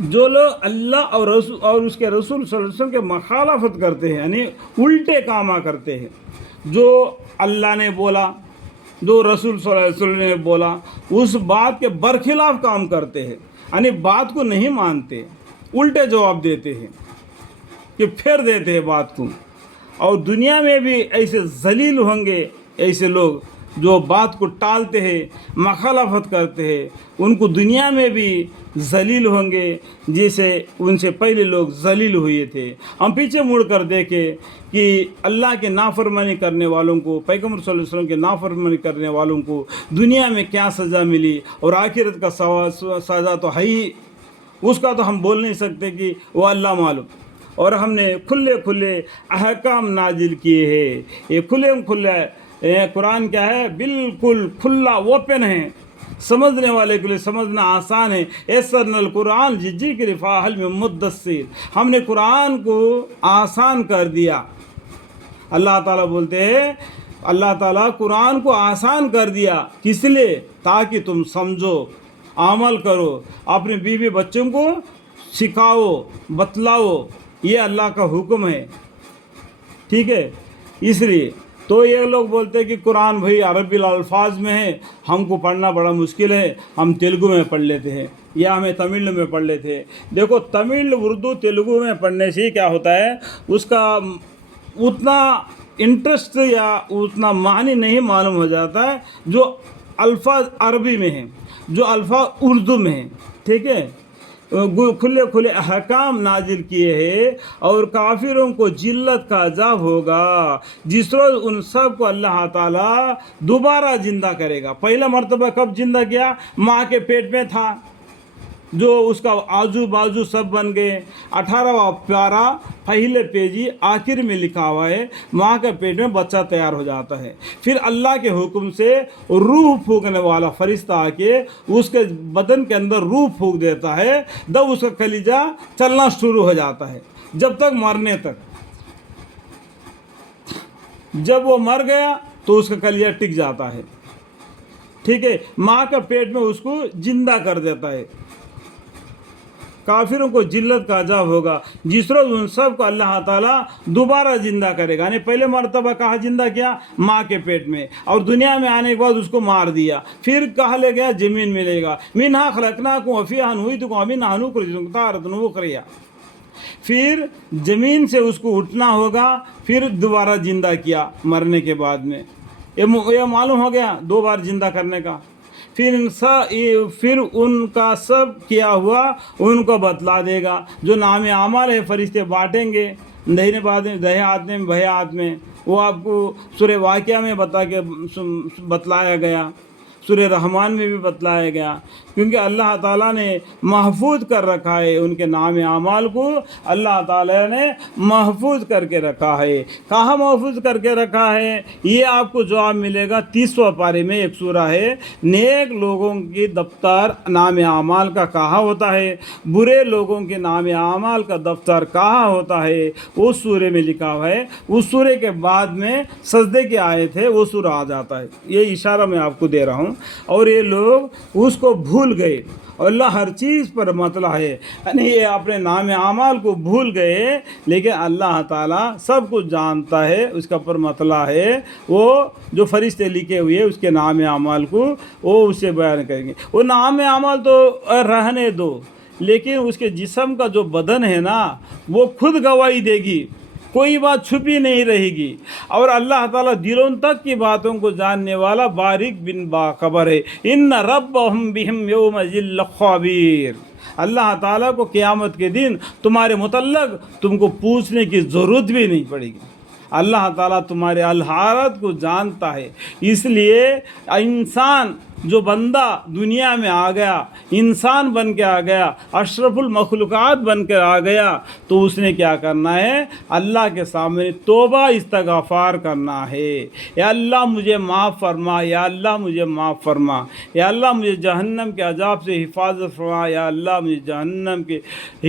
جو لوگ اللہ اور اس کے رسول صلی اللہ علیہ وسلم کے مخالفت کرتے ہیں، یعنی الٹے کام کرتے ہیں، جو اللہ نے بولا، جو رسول صلی اللہ علیہ وسلم نے بولا، اس بات کے برخلاف کام کرتے ہیں، یعنی بات کو نہیں مانتے، الٹے جواب دیتے ہیں کہ پھیر دیتے ہیں بات کو. اور دنیا میں بھی ایسے ذلیل ہوں گے، ایسے لوگ جو بات کو ٹالتے ہیں، مخالفت کرتے ہیں، ان کو دنیا میں بھی ذلیل ہوں گے جیسے ان سے پہلے لوگ ذلیل ہوئے تھے. ہم پیچھے مڑ کر دیکھیں کہ اللہ کے نافرمانی کرنے والوں کو، پیغمبر صلی اللہ علیہ وسلم کے نافرمانی کرنے والوں کو دنیا میں کیا سزا ملی، اور آخرت کا سزا تو ہے ہی، اس کا تو ہم بول نہیں سکتے کہ وہ اللہ معلوم. اور ہم نے کھلے احکام نازل کیے ہیں. یہ کھلے قرآن کیا ہے، بالکل کھلا اوپن ہے، سمجھنے والے کے لیے سمجھنا آسان ہے. یسرنا القرآن ذکر فاحل میں مدثر، ہم نے قرآن کو آسان کر دیا. اللہ تعالیٰ بولتے ہیں، اللہ تعالیٰ قرآن کو آسان کر دیا، کس لیے؟ تاکہ تم سمجھو، عمل کرو، اپنے بیوی بچوں کو سکھاؤ، بتلاؤ. یہ اللہ کا حکم ہے، ٹھیک ہے. اس لیے تو یہ لوگ بولتے ہیں کہ قرآن بھائی عربی الفاظ میں ہے، ہم کو پڑھنا بڑا مشکل ہے، ہم تیلگو میں پڑھ لیتے ہیں یا ہمیں تمل میں پڑھ لیتے ہیں. دیکھو، تمل، اردو، تیلگو میں پڑھنے سے کیا ہوتا ہے، اس کا اتنا انٹرسٹ یا اتنا معنی نہیں معلوم ہو جاتا ہے جو الفاظ عربی میں ہیں، جو الفاظ اردو میں ہیں. ٹھیک ہے. کھلے احکام نازل کیے ہیں، اور کافروں کو ذلت کا عذاب ہوگا جس روز ان سب کو اللہ تعالیٰ دوبارہ زندہ کرے گا. پہلا مرتبہ کب زندہ کیا؟ ماں کے پیٹ میں تھا، جو اس کا آزو بازو سب بن گئے. 18واں پیارا پہلے پیجی آخر میں لکھا ہوا ہے، ماں کے پیٹ میں بچہ تیار ہو جاتا ہے. پھر اللہ کے حکم سے روح پھونکنے والا فرشتہ آ کے اس کے بدن کے اندر روح پھونک دیتا ہے، تب اس کا کلیجہ چلنا شروع ہو جاتا ہے، جب تک مرنے تک. جب وہ مر گیا تو اس کا کلیجہ ٹک جاتا ہے. ٹھیک ہے. ماں کا پیٹ میں اس کو زندہ کر دیتا ہے. کافروں کو ذلت کا عذاب ہوگا جس روز ان سب کو اللہ تعالیٰ دوبارہ زندہ کرے گا. یعنی پہلے مرتبہ کہاں زندہ کیا؟ ماں کے پیٹ میں، اور دنیا میں آنے کے بعد اس کو مار دیا. پھر کہاں لے گیا؟ زمین میں لے گا. منہا خلقناکم وفیہا نعیدکم ومنہا نخرجکم تارۃ اخری. پھر زمین سے اس کو اٹھنا ہوگا، پھر دوبارہ زندہ کیا مرنے کے بعد میں. یہ معلوم ہو گیا 2 بار زندہ کرنے کا. پھر ان کا سب کیا ہوا ان کو بتلا دے گا. جو نام اعمال ہے فرشتے بانٹیں گے، دہنے ہاتھ میں بھے ہاتھ میں. وہ آپ کو سورہ واقعہ میں بتلایا گیا، سورہ رحمان میں بھی بتلایا گیا، کیونکہ اللہ تعالیٰ نے محفوظ کر رکھا ہے ان کے نام اعمال کو. اللہ تعالیٰ نے محفوظ کر کے رکھا ہے. کہاں محفوظ کر کے رکھا ہے؟ یہ آپ کو جواب ملے گا 30واں پارے میں. ایک سورہ ہے، نیک لوگوں کی دفتر نام اعمال کا کہاں ہوتا ہے، برے لوگوں کے نام اعمال کا دفتر کہاں ہوتا ہے، اس سورے میں لکھا ہوا ہے. اس سورے کے بعد میں سجدے کی آیت ہے، وہ سورہ آ جاتا ہے. یہ اشارہ میں آپ کو دے رہا ہوں. اور یہ لوگ اس کو بھول گئے. اور اللہ ہر چیز پر مطلع ہے، یعنی یہ اپنے نام اعمال کو بھول گئے، لیکن اللہ تعالیٰ سب کچھ جانتا ہے، اس کا پر مطلع ہے. وہ جو فرشتے لکھے ہوئے اس کے نام اعمال کو وہ اسے بیان کریں گے. وہ نام اعمال تو رہنے دو، لیکن اس کے جسم کا جو بدن ہے نا، وہ خود گواہی دے گی، کوئی بات چھپی نہیں رہے گی. اور اللہ تعالیٰ دلوں تک کی باتوں کو جاننے والا باریک بن باخبر ہے. ان ربہم بہم یومئذ لخبیر. اللہ تعالیٰ کو قیامت کے دن تمہارے متعلق تم کو پوچھنے کی ضرورت بھی نہیں پڑے گی. اللہ تعالیٰ تمہارے الحالات کو جانتا ہے. اس لیے انسان جو بندہ دنیا میں آ گیا، انسان بن کے آ گیا، اشرف المخلوقات بن کے آ گیا، تو اس نے کیا کرنا ہے؟ اللہ کے سامنے توبہ استغفار کرنا ہے. یا اللہ مجھے معاف فرما، یا اللہ مجھے معاف فرما، یا اللہ مجھے جہنم کے عذاب سے حفاظت فرما، یا اللہ مجھے جہنم کے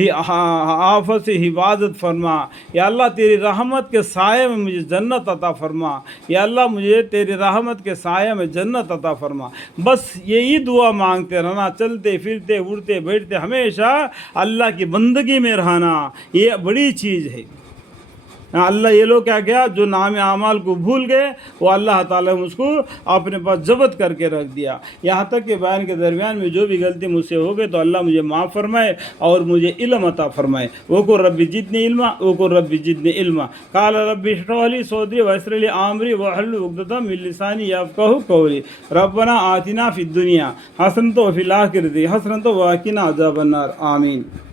آفت سے حفاظت فرما، یا اللہ تیری رحمت کے سائے میں مجھے جنت عطا فرما، یا اللہ مجھے تیری رحمت کے سائے میں جنت عطا فرما. بس یہی دعا مانگتے رہنا، چلتے پھرتے اٹھتے بیٹھتے ہمیشہ اللہ کی بندگی میں رہنا، یہ بڑی چیز ہے۔ اللہ یہ لوگ کیا کیا، جو نام اعمال کو بھول گئے، وہ اللہ تعالیٰ نے اس کو اپنے پاس ضبط کر کے رکھ دیا۔ یہاں تک کہ بیان کے درمیان میں جو بھی غلطی مجھ سے ہو گئی تو اللہ مجھے معاف فرمائے اور مجھے علم عطا فرمائے۔ وَقُلْ رَبِّ زِدْنِی عِلْمًا وَقُلْ رَبِّ زِدْنِی عِلْمًا قَالَ رَبِّ اشْرَحْ لِي صَدْرِي وَيَسِّرْ لِي أَمْرِي وَاحْلُلْ عُقْدَةً مِّن لِّسَانِي يَفْقَهُوا قَوْلِي رَبَّنَا آتِنَا فِي الدُّنْيَا حَسَنَةً وَفِي الْآخِرَةِ حَسَنَةً وَقِنَا عَذَابَ النَّارِ آمین۔